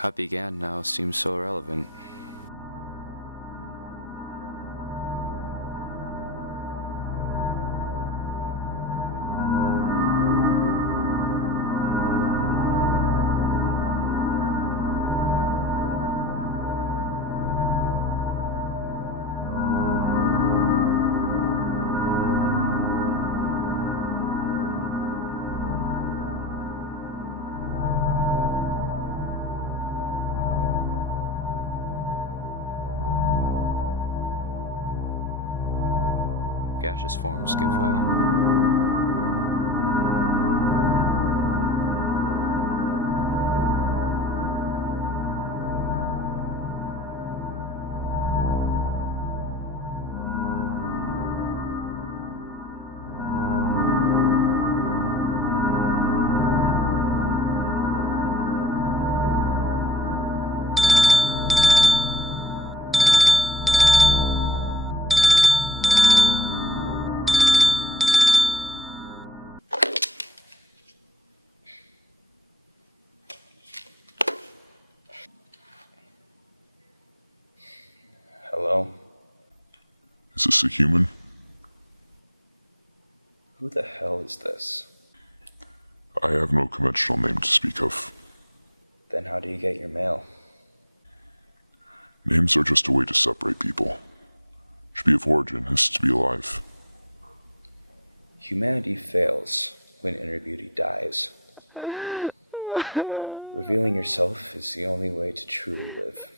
How it began now seems so irrelevant. Gaseous forms give way. Hello? Is this a human? Who the hell is this? I have no conventional name to speak of. Then how do you get your mail? Names are just a way to separate people. To be of origin is to be alive. Humanity fails when inner beauty dies. Revealing yourself is the only way to truly live.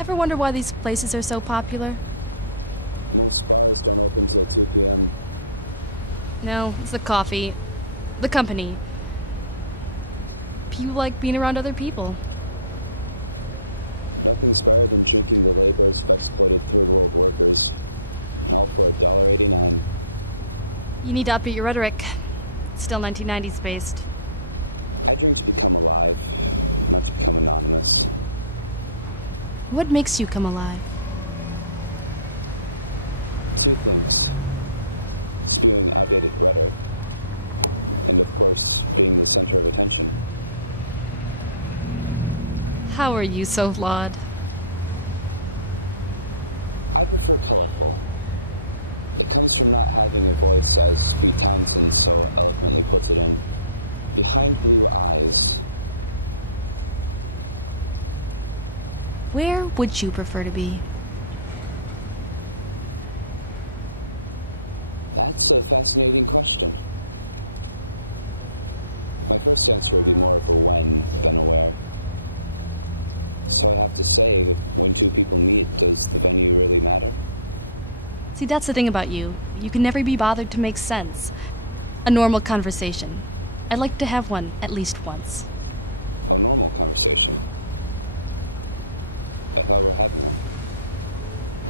Ever wonder why these places are so popular? Most bars don't open till 2 p.m. No, it's the coffee. The company. You like being around other people. Nothing's better than drinking the labors of exploited third world workers. All for $1.89. You need to up your rhetoric. It's still 1990s based. I drink to become alive, not to become anonymous. What makes you come alive? Two things. Spewing outdated rhetoric, and of course, being the center of attention. How are you so flawed? I prefer colorful. It comes from not having a voice, as Pete Townsend so eloquently puts it in, behind blue eyes. Where would you prefer to be? That's a fascinating question. My first answer would be more of a when than a where. So I have to say, when two people meet, does the venue really matter? See, that's the thing about you. You can never be bothered to make sense. A normal conversation. I'd like to have one at least once. A normal conversation? I thought we were having one.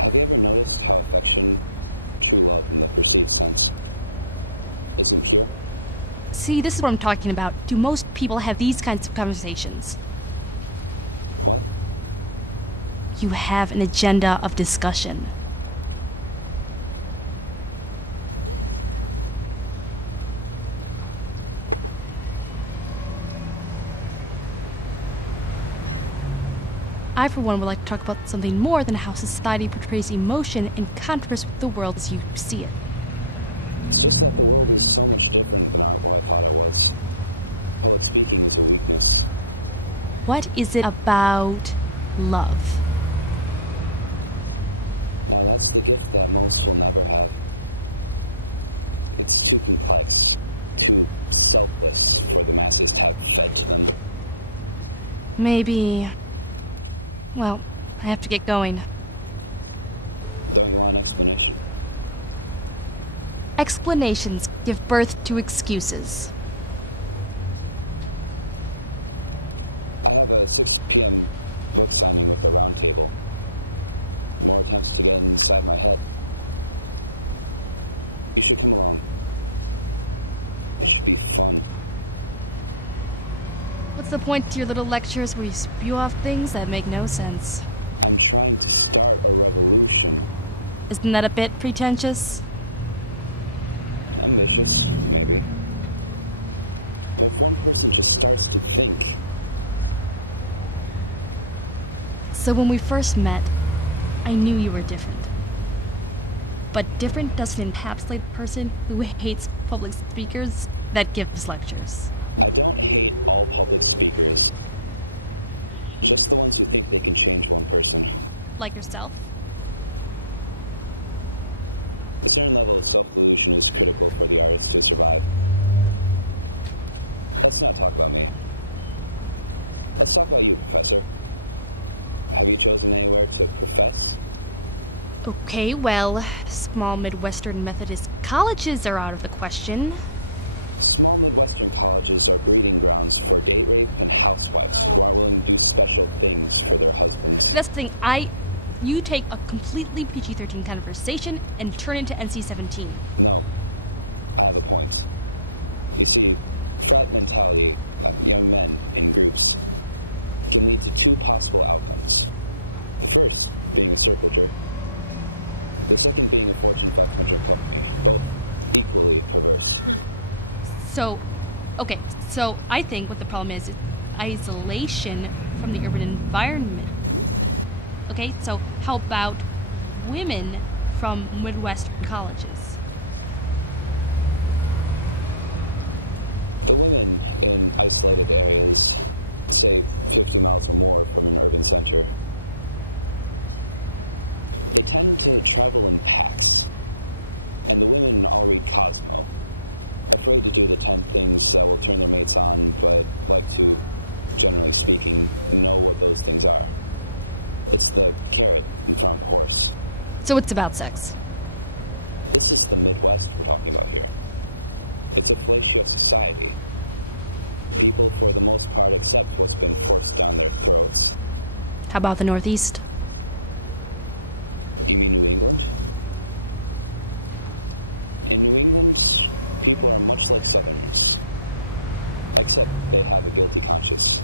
Have you ever noticed how affection, true love in the perceived sense, isn't pure? See, this is what I'm talking about. Do most people have these kinds of conversations? What? You have an agenda of discussion. I, for one, would like to talk about something more than how society portrays emotion in contrast with the world as you see it. It's just that the world is so much different than what I thought it was. Public speaking is a weakness. What is it about love? Now that's the gift that most will never have. It's too complex, too selfless for the masses to have fed to them. Maybe... Well, I have to get going. Don't you want an explanation? Explanations give birth to excuses. I have a 6 p.m. book signing with the round table. More attempts to get inside my head. You should come along. It should be fun. What's the point to your little lectures where you spew off things that make no sense? I'm trying to start a revolution. Isn't that a bit pretentious? Ambitious, maybe. But if one person just starts to think... So when we first met, I knew you were different. But different doesn't encapsulate a person who hates public speakers that give his lectures. I don't hate all public speakers. Just the ones who think they can change one person. Like yourself? A certain level of self-delusion is critical for the artist to survive. Let's not talk about me. Let's talk about you, Professor. Have you chosen anywhere to profess? Okay, well, small Midwestern Methodist colleges are out of the question. Small Midwestern colleges are breeding grounds for date rape and housewives who aren't willing to do special things for their husbands. That's the thing, you take a completely PG-13 conversation and turn it into NC-17. No, I have a point. You see, frat mentality, young men in groups, can lead to two possible outcomes. The first being a circle jerk. The second being a Fortune 500 company, both equally perverse. So I think what the problem is isolation from the urban environment. Okay, so how about women from Midwestern colleges? The women in isolated areas, say 50 miles or more from an urban center, they tend to travel in packs. And the women all read Cosmo, afraid to do the 10 things that will turn their mates on, but like to, generally speaking, know what those things are. It's the carrot in front of the horse. So it's about sex. This is the Midwest we're talking about here. It's a fellatio society. People, for the most part, accept what's been forced down their throats. How about the Northeast? You mean New England? In New England, people are much like Southerners. Except they have a guilty conscience.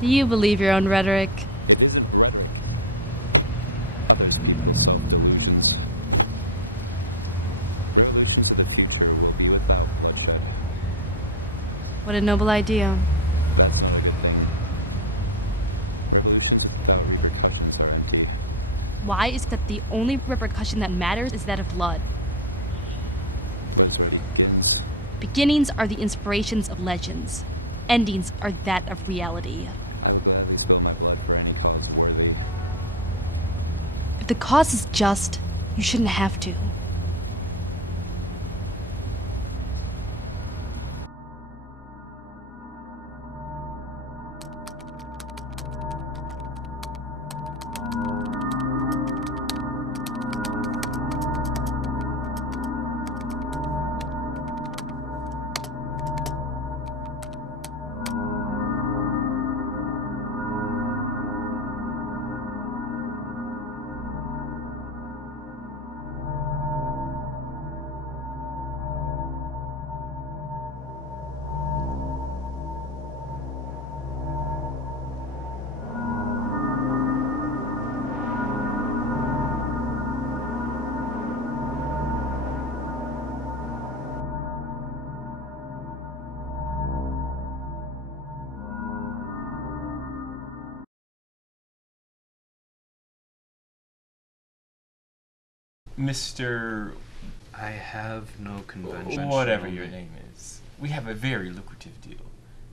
Do you believe your own rhetoric? It isn't rhetoric. Others people's self-delusions. Revolutions of the future will be without bloodshed. What a noble idea. That's not a good thing. Revolutions without repercussions are empty. Why is that the only repercussion that matters is that of blood? Blood is where it begins. Beginnings are the inspirations of legends. Endings are that of reality. I will gladly spill my blood for any cause worthy. If the cause is just, you shouldn't have to. Mr. I have no convention. Whatever your name is. We have a very lucrative deal.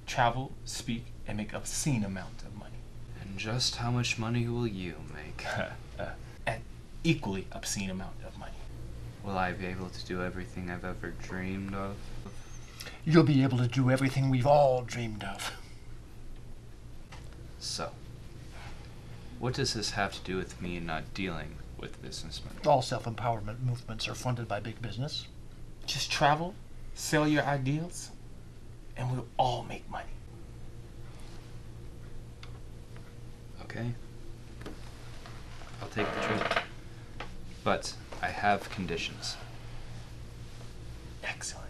Travel, speak, and make obscene amount of money. And just how much money will you make? An equally obscene amount of money. Will I be able to do everything I've ever dreamed of? You'll be able to do everything we've all dreamed of. So, what does this have to do with me not dealing with businessmen? All self-empowerment movements are funded by big business. Just travel, sell your ideals, and we'll all make money. Okay. I'll take the trip. But I have conditions. Excellent.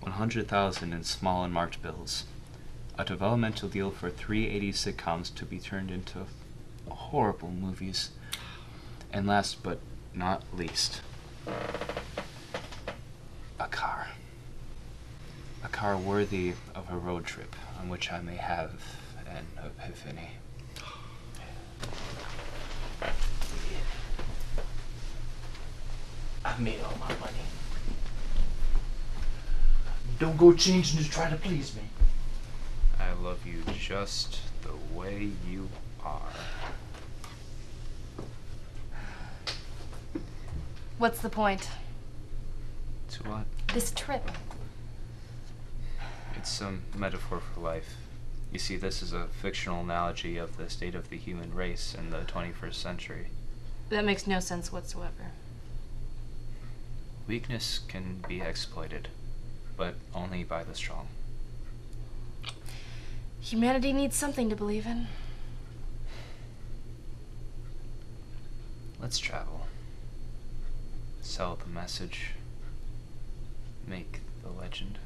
100,000 in small and marked bills. A developmental deal for 380 sitcoms to be turned into horrible movies. And last but not least, a car. A car worthy of a road trip on which I may have an epiphany. I've made all my money. Don't go changing to try to please me. I love you just the way you are. What's the point? To what? This trip. It's some metaphor for life. You see, this is a fictional analogy of the state of the human race in the 21st century. That makes no sense whatsoever. Weakness can be exploited, but only by the strong. Humanity needs something to believe in. Let's travel. Sell the message. Make the legend.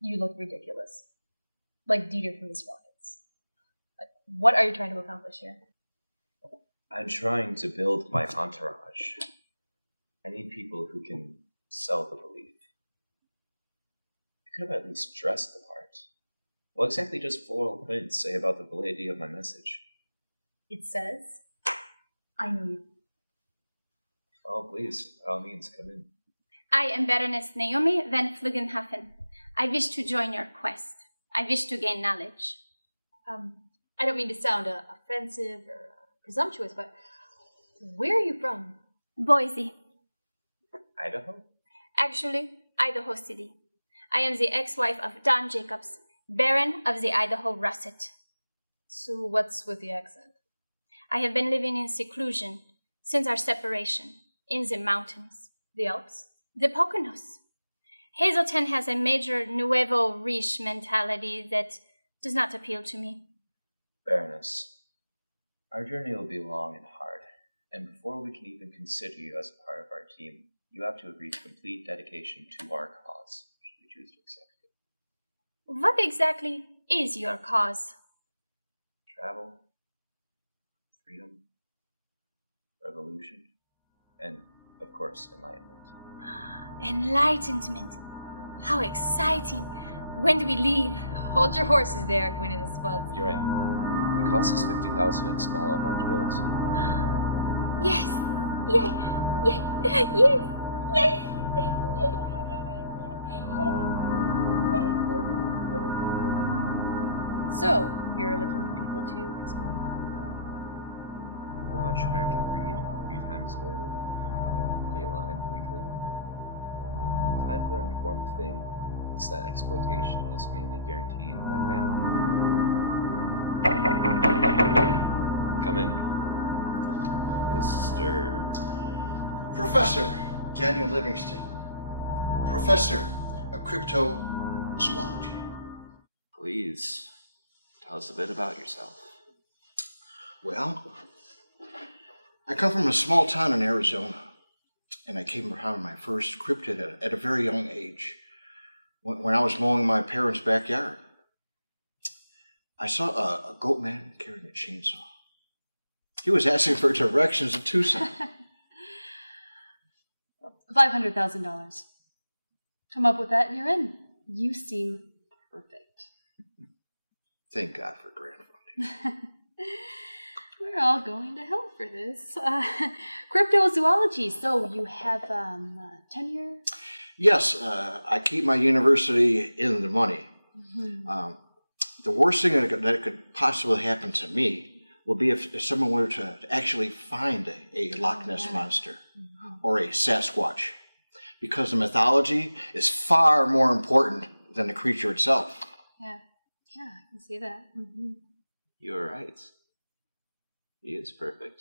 You look ridiculous. Like Dieter from the Sprockets. Like, what are you trying to accomplish here? I'm trying to build my entourage. I need people who can sell the belief. You could have at least dressed the part. What exactly does floral print say about the validity of my message? It says, I know you. Oh, please, by all means, come in. I am Baroness Naomi van Flugenhafen. I wish to join your quest. I wish to gain knowledge. I don't mean to sound offensive or presumptuous, but where are you from? Boise. Idaho? Actually, Idaho City. I am the ex-wife of Don Jacobs, Baron of the Idaho Russet. So what's with the accent? I have been living in seclusion since our separation, in the mountains. The Alps? The Poconos. Hazelton has a major Nuevo Riche mentality that does not appeal to me. Baroness, our journey will be long and hard, and before we can even consider you as a part of our team, you have to agree to complete dedication to our cause, should we choose to accept it. What exactly is your cause? Travel, freedom, revolution, and, of course, enlightenment. Enlightenment. How exciting. When do we leave? Hold your horses there, Grin and the Spuds. You're right. The cost is 50,000 in small unmarked bills. Yes. Yes. Yes. So, you're looking for people to explore? I watch American Greed 3 times daily. Daylight, weekly. I've learned one thing. It's that exploitation is mainly guaranteed by vanity. Come in. Mr. Professor Daniel Livingston, Professor of Cryptozoology. Please, tell us a bit about yourself. Well, I come from a small town in Arizona, and I came upon my first cryptid at a very young age, when I was mowing my parents' backyard. I saw a goat man carrying a chainsaw. He was asking for directions to Tucson. $500,000. Come up with that and you're in. You seem perfect. Thank God for grant funding. We're all going to hell for this. Cryptozoology. So you have tenure? Yes, I keep my university in the money. Mm-hmm. The worst thing that could possibly happen to me would be if someone were to actually find a Loch Ness monster or a Sasquatch, because the mythology is far more important than the creature itself. Yeah, I can see that. Mm-hmm. You're right. He is perfect.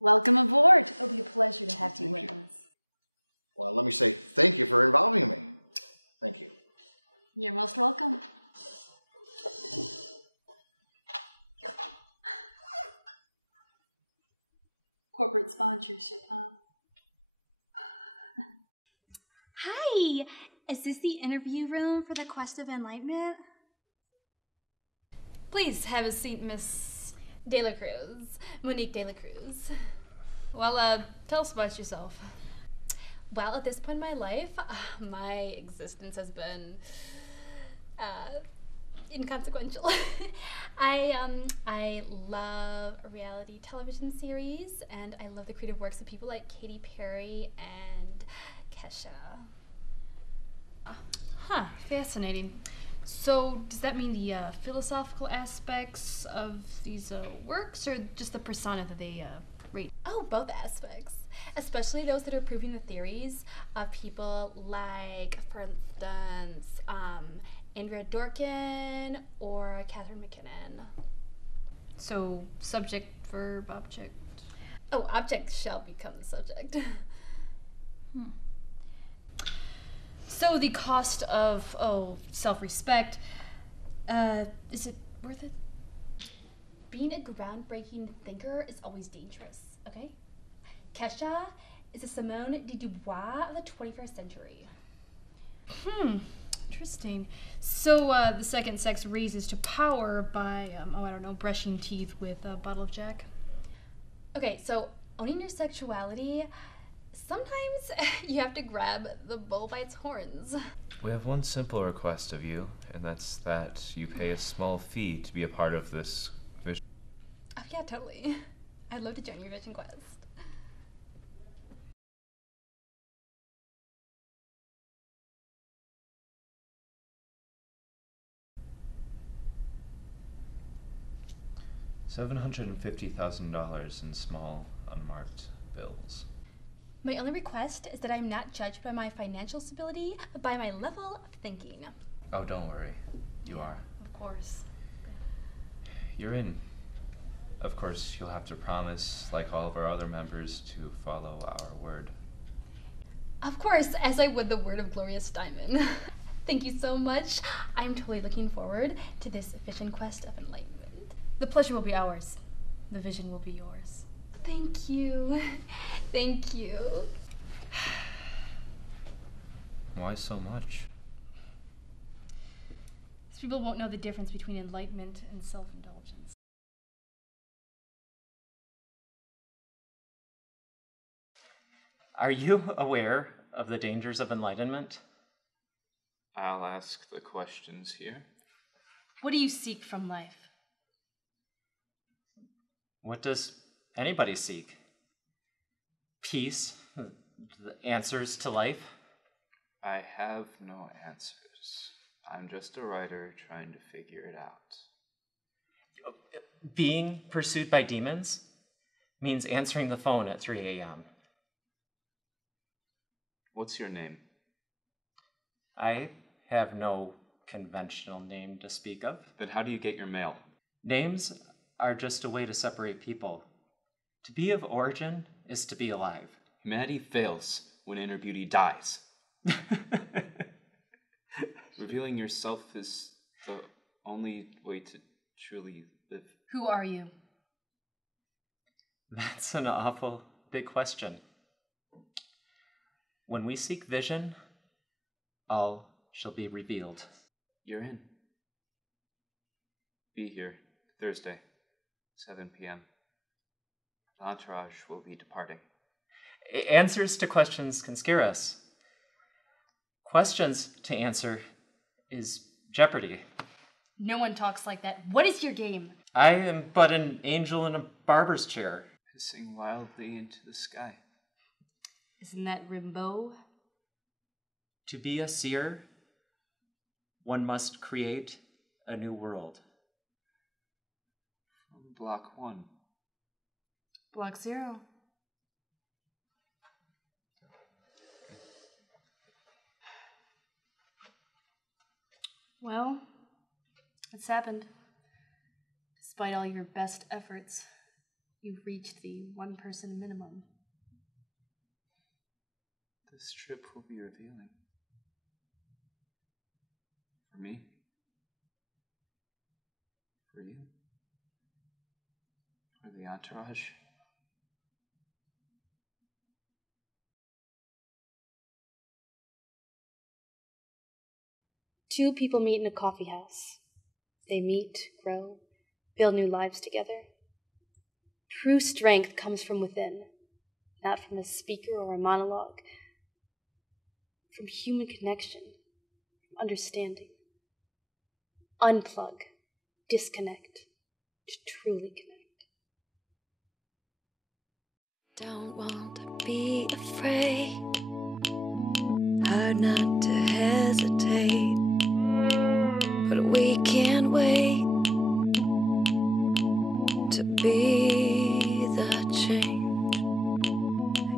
Welcome aboard. It'll be a pleasure to have you with us. Well, let me say thank you for involving me. Thank you. You're most welcome. Corporate sponsorship, huh? Hi! Is this the interview room for the Quest of Enlightenment? Please have a seat, Miss De La Cruz. Monique De La Cruz. Well, tell us about yourself. Well, at this point in my life, my existence has been inconsequential. I love reality television series, and I love the creative works of people like Katy Perry and Kesha. Huh, fascinating. So, does that mean the philosophical aspects of these works, or just the persona that they rate? Oh, both aspects. Especially those that are proving the theories of people like, for instance, Andrea Dworkin or Catherine McKinnon. So, subject, verb, object. Oh, object shall become the subject. So, the cost of, self-respect, is it worth it? Being a groundbreaking thinker is always dangerous, okay? Kesha is a Simone de Beauvoir of the 21st century. Interesting. So, the second sex raises to power by, brushing teeth with a bottle of Jack? Okay, so owning your sexuality, sometimes you have to grab the bull by its horns. We have one simple request of you, and that's that you pay a small fee to be a part of this vision. Oh yeah, totally. I'd love to join your Vision Quest. $750,000 in small, unmarked bills. My only request is that I'm not judged by my financial stability, but by my level of thinking. Oh, don't worry. You are. Of course. You're in. Of course, you'll have to promise, like all of our other members, to follow our word. Of course, as I would the word of Gloria Steinman. Thank you so much. I'm totally looking forward to this Vision Quest of Enlightenment. The pleasure will be ours. The vision will be yours. Thank you. Thank you. Why so much? These people won't know the difference between enlightenment and self-indulgence. Are you aware of the dangers of enlightenment? I'll ask the questions here. What do you seek from life? What does anybody seek? Peace? The answers to life? I have no answers. I'm just a writer trying to figure it out. Being pursued by demons means answering the phone at 3 a.m. What's your name? I have no conventional name to speak of. Then how do you get your mail? Names are just a way to separate people, To be of origin is to be alive. Humanity fails when inner beauty dies. Revealing yourself is the only way to truly live. Who are you? That's an awful big question. When we seek vision, all shall be revealed. You're in. Be here Thursday, 7 p.m. The entourage will be departing. Answers to questions can scare us. Questions to answer is jeopardy. No one talks like that. What is your game? I am but an angel in a barber's chair. Hissing wildly into the sky. Isn't that Rimbaud? To be a seer, one must create a new world. From Block 1. Block 0. Well, it's happened. Despite all your best efforts, you've reached the one-person minimum. This trip will be revealing. For me. For you. For the entourage. Two people meet in a coffee house. They meet, grow, build new lives together. True strength comes from within, not from a speaker or a monologue, from human connection, from understanding. Unplug, disconnect, to truly connect. Don't want to be afraid, hard not to hesitate, but we can't wait to be the change.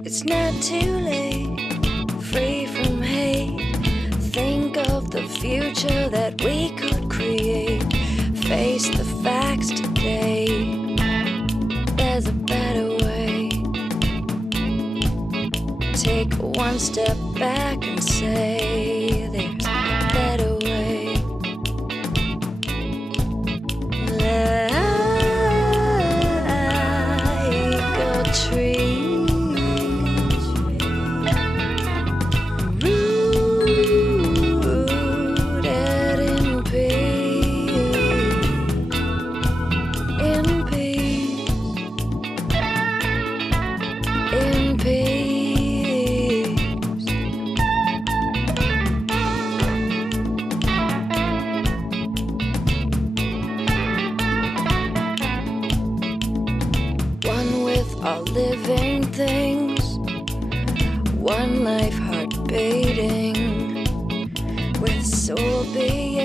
It's not too late, free from hate. Think of the future that we could create. Face the facts today. There's a better way. Take one step back and say there's a better way. Like a tree, rooted in peace, in peace, in peace. One with all living things, one life heart beating, with soul beyond.